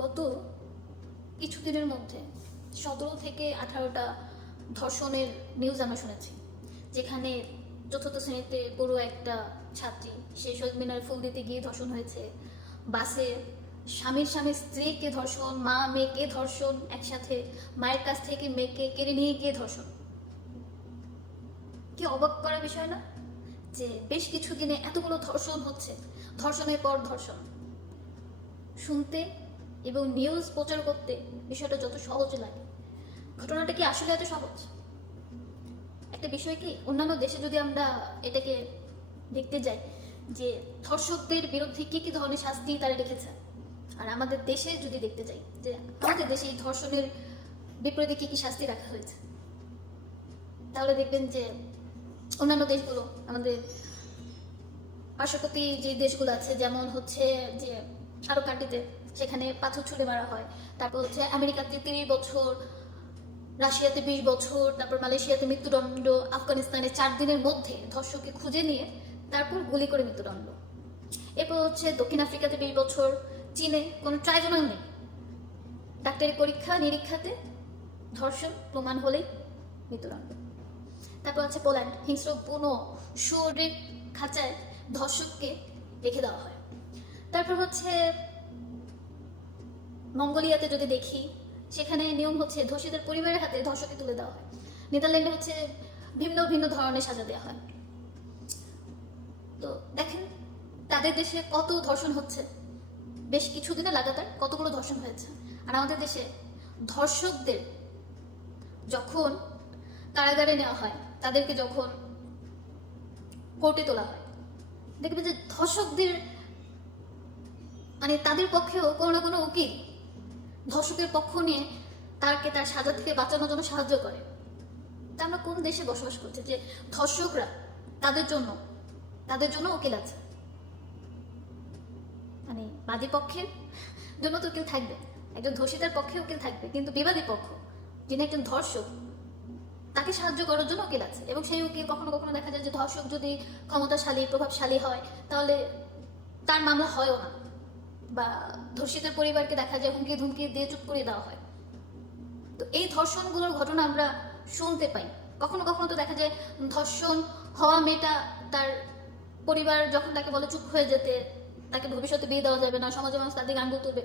গত কিছুদিনের মধ্যে 17 থেকে 18টা ধর্ষণের নিউজ আমরা শুনেছি, যেখানে চতুর্থ শ্রেণীতে পুরো একটা ছাত্রী সে শহীদ মিনারে ফুল দিতে গিয়ে ধর্ষণ হয়েছে, বাসে স্বামীর স্ত্রীকে ধর্ষণ, মা মেয়েকে ধর্ষণ, একসাথে মায়ের কাছ থেকে মেয়েকে কেড়ে নিয়ে গিয়ে ধর্ষণ। কি অবাক করার বিষয় না যে বেশ কিছুদিনে এতগুলো ধর্ষণ হচ্ছে, ধর্ষণের পর ধর্ষণ। শুনতে এবং নিউজ প্রচার করতে বিষয়টা যত সহজ লাগে, ঘটনাটা কি আসলে এত সহজ? একটা বিষয় কি, অন্যান্য দেশে যদি আমরা এটাকে দেখতে যাই যে ধর্ষকদের বিরুদ্ধে কি কি ধরনের শাস্তি তারা রেখেছে, আর আমাদের দেশে যদি দেখতে যাই যে আমাদের দেশে এই ধর্ষণের বিপরীতে কি কি শাস্তি রাখা হয়েছে, তাহলে দেখবেন যে অন্যান্য দেশগুলো, আমাদের পার্শ্ববর্তী যে দেশগুলো আছে, যেমন হচ্ছে যে আরব কান্ট্রিতে সেখানে পাথর ছুঁড়ে মারা হয়, তারপর হচ্ছে আমেরিকাতে 30 বছর, রাশিয়াতে 20 বছর, তারপর মালয়েশিয়াতে মৃত্যুদণ্ড, আফগানিস্তানে 4 দিনের মধ্যে ধর্ষককে খুঁজে নিয়ে তারপর গুলি করে মৃত্যুদণ্ড। এরপর হচ্ছে দক্ষিণ আফ্রিকাতে 20 বছর, চীনে কোনো ট্রাইব্যুনাল নেই, ডাক্তারি পরীক্ষা নিরীক্ষাতে ধর্ষণ প্রমাণ হলেই মৃত্যুদণ্ড। তারপর আছে পোল্যান্ড, হিংস্র বুনো শুয়োরের খাঁচায় ধর্ষককে রেখে দেওয়া হয়। তারপর হচ্ছে মঙ্গোলিয়াতে যদি দেখি, সেখানে নিয়ম হচ্ছে ধর্ষিতার পরিবারের হাতে ধর্ষককে তুলে দেওয়া হয়। নেদারল্যান্ডে হচ্ছে ভিন্ন ভিন্ন ধরনের সাজা দেওয়া হয়। তো দেখেন তাদের দেশে কত ধর্ষণ হচ্ছে, বেশ কিছুদিনে লাগাতার কতগুলো ধর্ষণ হয়েছে। আর আমাদের দেশে ধর্ষকদের যখন কারাগারে নেওয়া হয়, তাদেরকে যখন কোর্টে তোলা হয়, দেখবে যে ধর্ষকদের মানে তাদের পক্ষেও কোনো না কোনো উকিল ধর্ষকের পক্ষ নিয়ে তাকে তার সাজা থেকে বাঁচানোর জন্য সাহায্য করে। তা আমরা কোন দেশে বসবাস করছি যে ধর্ষকরা তাদের জন্য উকিল আছে? মানে বাদী পক্ষের জন্য তো উকিল থাকবে, একজন ধর্ষিতার পক্ষে উকিল থাকবে, কিন্তু বিবাদী পক্ষ যিনি একজন ধর্ষক, তাকে সাহায্য করার জন্য উকিল আছে। এবং সেই উকিল কখনো কখনো দেখা যায় যে ধর্ষক যদি ক্ষমতাশালী প্রভাবশালী হয়, তাহলে তার মামলা হয়ও না, বা ধর্ষিতার পরিবারকে দেখা যায় হুমকি ধুমকি দিয়ে চুপ করিয়ে দেওয়া হয়। তো এই ধর্ষণগুলোর ঘটনা আমরা শুনতে পাই। কখনো কখনো তো দেখা যায় ধর্ষণ হওয়া মেয়েটা, তার পরিবার যখন তাকে বলে চুপ হয়ে যেতে, তাকে ভবিষ্যতে বিয়ে দেওয়া যাবে না, সমাজে মানুষ তার দিকে আঙুল তুলবে,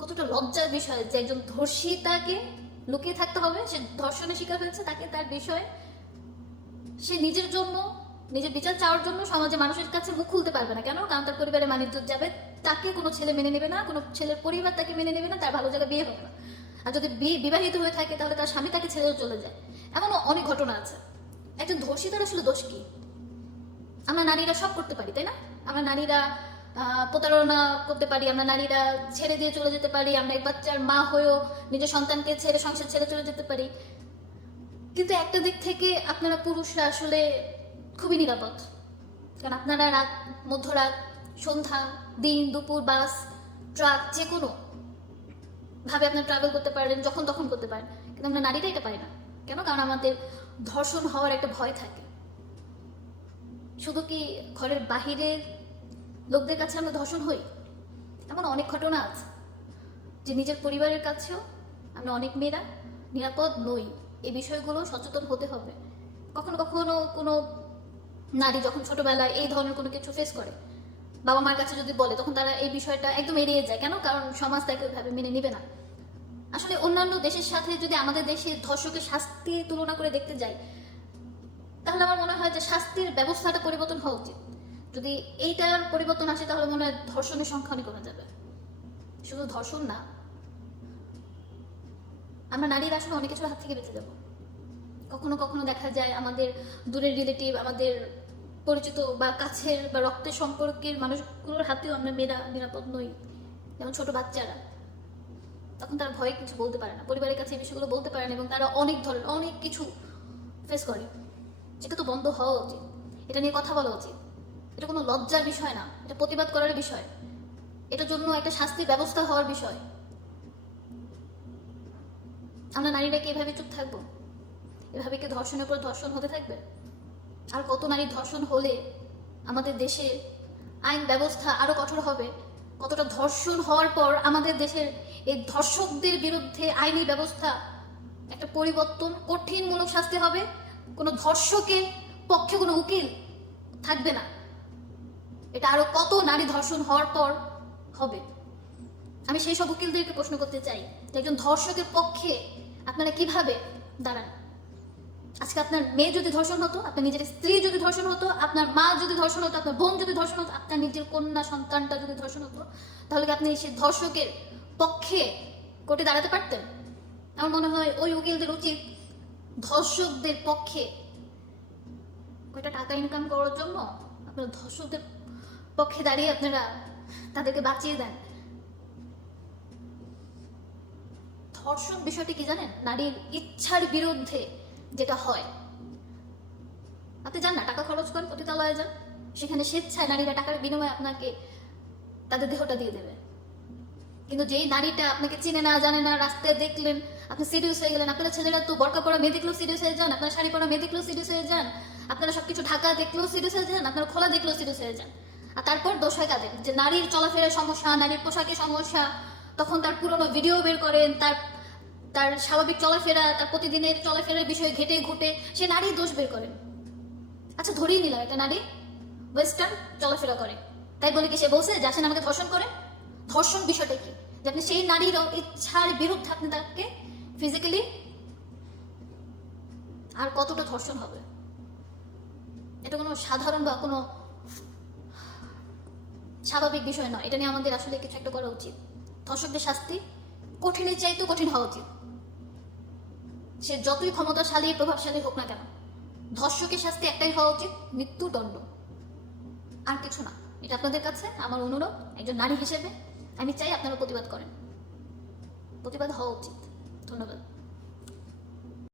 কতটা লজ্জার বিষয় যে একজন ধর্ষিতাকে লুকিয়ে থাকতে হবে। সে ধর্ষণের শিকার হয়েছে, তাকে তার বিষয়ে সে নিজের জন্য, নিজের বিচার চাওয়ার জন্য সমাজে মানুষের কাছে মুখ খুলতে পারবে না। কেন? কারণ তার পরিবারে মানিজ্জত যাবে, তাকে কোনো ছেলে মেনে নেবে না, কোনো ছেলের পরিবার তাকে মেনে নেবে না, তার ভালো জায়গায় বিয়ে হবে না। আর যদি বিবাহিত হয়ে থাকে তাহলে তার স্বামী তাকে ছেড়েও চলে যায়। এমনও অনেক ঘটনা আছে। একজন ধর্ষিতার আসলে দোষ কি? আমরা নারীরা সব করতে পারি, তাই না? আমরা নারীরা প্রতারণা করতে পারি, আমরা নারীরা ছেড়ে দিয়ে চলে যেতে পারি, আমরা এক বাচ্চার মা হয়েও নিজের সন্তানকে ছেড়ে, সংসার ছেড়ে চলে যেতে পারি। কিন্তু একটা দিক থেকে আপনারা পুরুষরা আসলে খুবই নিরাপদ, কারণ আপনারা রাত, মধ্যরাত, সন্ধ্যা, দিন, দুপুর, বাস, ট্রাক, যে কোনো ভাবে আপনার ট্রাভেল করতে পারেন, যখন তখন করতে পারেন। কিন্তু আমরা নারীরা এটা পারি না। কেন? কারণ আমাদের ধর্ষণ হওয়ার একটা ভয় থাকে। শুধু কি ঘরের বাহিরের লোকদের কাছে আমরা ধর্ষণ হই? এমন অনেক ঘটনা আছে যে নিজের পরিবারের কাছেও আমরা অনেক মেয়েরা নিরাপদ নই। এই বিষয়গুলো সচেতন হতে হবে। কখনো কখনো কোনো নারী যখন ছোটবেলায় এই ধরনের কোনো কিছু ফেস করে, বাবা মার কাছে যদি বলে, তখন তারা এই বিষয়টা একদম এড়িয়ে যায়। কেন? কারণ সমাজ তাকে ওইভাবে মেনে নিবে না। আসলে অন্যান্য দেশের সাথে যদি আমাদের দেশে ধর্ষকের শাস্তি তুলনা করে দেখতে যাই, তাহলে আমার মনে হয় যে শাস্তির ব্যবস্থাটা পরিবর্তন হওয়া উচিত। যদি এইটার পরিবর্তন আসে, তাহলে মনে হয় ধর্ষণের সংখ্যা অনেক কমে যাবে। শুধু ধর্ষণ না, আমরা নারীরা আসলে অনেক কিছুর হাত থেকে বেঁচে যাব। কখনো কখনো দেখা যায় আমাদের দূরের রিলেটিভ, আমাদের পরিচিত বা কাছের বা রক্তের সম্পর্কের মানুষগুলোর হাতেও আমরা মেয়েরা নিরাপদ নই। যেমন ছোট বাচ্চারা, তখন তারা ভয়ে কিছু বলতে পারে না, পরিবারের কাছে এই বিষয়গুলো বলতে পারে না, এবং তারা অনেক কিছু ফেস করে। এটা তো বন্ধ হওয়া উচিত, এটা নিয়ে কথা বলা উচিত। এটা কোনো লজ্জার বিষয় না, এটা প্রতিবাদ করার বিষয়, এটার জন্য একটা শাস্তির ব্যবস্থা হওয়ার বিষয়। আমরা নারীরা কি এভাবে চুপ থাকবো? এভাবে কি ধর্ষণের পর ধর্ষণ হতে থাকবে? আর কত নারী ধর্ষণ হলে আমাদের দেশে আইন ব্যবস্থা আরো কঠোর হবে, কতটা ধর্ষণ হওয়ার পর আমাদের দেশের এই ধর্ষকদের বিরুদ্ধে আইনি ব্যবস্থা একটা পরিবর্তন, কঠিনমূলক শাস্তি হবে, কোনো ধর্ষকের পক্ষে কোনো উকিল থাকবে না। এটা আরো কত নারী ধর্ষণ হওয়ার পর হবে। আমি সেই সব উকিলদেরকে প্রশ্ন করতে চাই যে একজন ধর্ষকের পক্ষে আপনারা কিভাবে দাঁড়ান। আজকে আপনার মেয়ে যদি ধর্ষণ হতো, আপনার নিজের স্ত্রী যদি ধর্ষণ হতো, আপনার মা যদি ধর্ষণ হতো, আপনার বোন যদি ধর্ষণ হতো, আপনার নিজের কন্যা সন্তানটা যদি ধর্ষণ হতো, তাহলে কি আপনি সেই ধর্ষকের পক্ষে কোর্টে দাঁড়াতে পারতেন? আমার মনে হয় ওই উকিলদের উচিত ধর্ষকদের পক্ষে ওইটা টাকা ইনকাম করার জন্য আপনারা ধর্ষকদের পক্ষে দাঁড়িয়ে আপনারা তাদেরকে বাঁচিয়ে দেন। ধর্ষণ বিষয়টি কি জানেন? নারীর ইচ্ছার বিরুদ্ধে যেটা হয়। আপনি যান না, টাকা খরচ করেন, পতিতালয়ে যান, সেখানে স্বেচ্ছায় নারীরা টাকার বিনিময়ে আপনাকে তাদের দেহটা দিয়ে দেবে। কিন্তু যেই নারীটা আপনাকে চিনে না, জানে না, রাস্তায় দেখলেন আপনি সিরিয়াস হয়ে গেলেন। আপনারা ছেলেরা তো বরকা পরা মেয়ে দেখলেও সিরিয়াস হয়ে যান, আপনারা শাড়ি পরা মেয়ে দেখলেও সিরিয়াস হয়ে যান, আপনারা সবকিছু ঢাকা দেখলেও সিরিয়াস হয়ে যান, আপনারা খোলা দেখলেও সিরিয়াস হয়ে যান। আর তারপর দোষ হয় কাদের? যে নারীর চলাফেরার সমস্যা, নারীর পোশাকের সমস্যা, তখন তার পুরনো ভিডিও বের করেন, তার তার স্বাভাবিক চলাফেরা, তার প্রতিদিনের চলাফেরার বিষয়ে ঘেটে ঘুটে সে নারী দোষ বের করেন। আচ্ছা ধরেই নিলাম একটা নারী ওয়েস্টার্ন চলাফেরা করে, তাই বলে কি সে বলছে যে আসেন আমাকে ধর্ষণ করে? ধর্ষণ বিষয়টা কি? যে আপনি সেই নারীর ইচ্ছার বিরুদ্ধে আপনি তাকে ফিজিক্যালি, আর কতটা ধর্ষণ হবে? এটা কোনো সাধারণ বা কোনো স্বাভাবিক বিষয় নয়। এটা নিয়ে আমাদের আসলে কিছু একটা করা উচিত। ধর্ষকদের শাস্তি কঠিনের চাইতে কঠিন হওয়া উচিত। সে যতই ক্ষমতাশালী প্রভাবশালী হোক না কেন, ধর্ষকের শাস্তি একটাই হওয়া উচিত, মৃত্যুদণ্ড, আর কিছু না। এটা আপনাদের কাছে আমার অনুরোধ। একজন নারী হিসেবে আমি চাই আপনারা প্রতিবাদ করেন, প্রতিবাদ হওয়া উচিত। ধন্যবাদ।